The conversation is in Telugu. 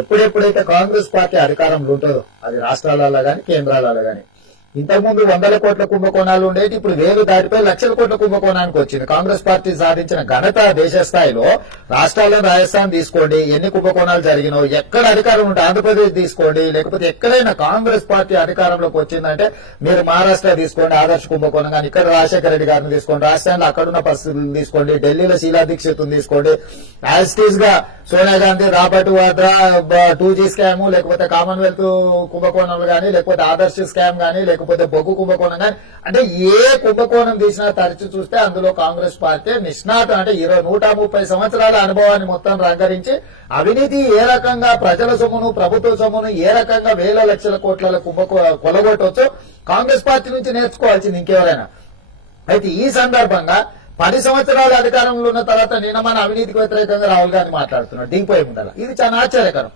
ఎప్పుడెప్పుడైతే కాంగ్రెస్ పార్టీ అధికారంలో ఉంటుందో అది రాష్ట్రాలలో గాని కేంద్రాలలో గాని, ఇంతకుముందు 100 కోట్ల కుంభకోణాలు ఉండేది, ఇప్పుడు 1000 దాటిపోయి లక్షల కోట్ల కుంభకోణానికి వచ్చింది. కాంగ్రెస్ పార్టీ సాధించిన ఘనత దేశ స్థాయిలో రాష్ట్రాల్లో రాజస్థాన్ తీసుకోండి, ఎన్ని కుంభకోణాలు జరిగినో, ఎక్కడ అధికారం ఉంటే ఆంధ్రప్రదేశ్ తీసుకోండి, లేకపోతే ఎక్కడైనా కాంగ్రెస్ పార్టీ అధికారంలోకి వచ్చిందంటే మీరు మహారాష్ట్ర తీసుకోండి, ఆదర్శ కుంభకోణం కానీ, ఇక్కడ రాజశేఖర రెడ్డి గారిని తీసుకోండి, రాజస్థాన్లో అక్కడున్న పరిస్థితులను తీసుకోండి, ఢిల్లీలో శీలా దీక్షిత్ తీసుకోండి, యాజ్ టీజ్ గా Sonia Gandhi, Robert Vadra 2G scam, లేకపోతే కామన్వెల్త్ కుంభకోణాలు కానీ, లేకపోతే ఆదర్శ స్కామ్ కానీ, లేకపోతే బొగ్గు కుంభకోణం కానీ, అంటే ఏ కుంభకోణం తీసినా తరచు చూస్తే అందులో కాంగ్రెస్ పార్టీ నిష్ణాతం, అంటే 130 సంవత్సరాల అనుభవాన్ని మొత్తం రంగరించి అవినీతి ఏ రకంగా ప్రజల సొమ్మును ప్రభుత్వ సొమ్మును ఏ రకంగా వేల లక్షల కోట్ల కొలగొట్టవచ్చో కాంగ్రెస్ పార్టీ నుంచి నేర్చుకోవాల్సింది ఇంకెవరైనా. అయితే ఈ సందర్భంగా 10 సంవత్సరాల అధికారంలో ఉన్న తర్వాత నిన్న మన అవినీతికి వ్యతిరేకంగా రాహుల్ గాంధీ మాట్లాడుతున్నాడు దిగిపోయి ఉండాలి. ఇది చాలా ఆశ్చర్యకరం.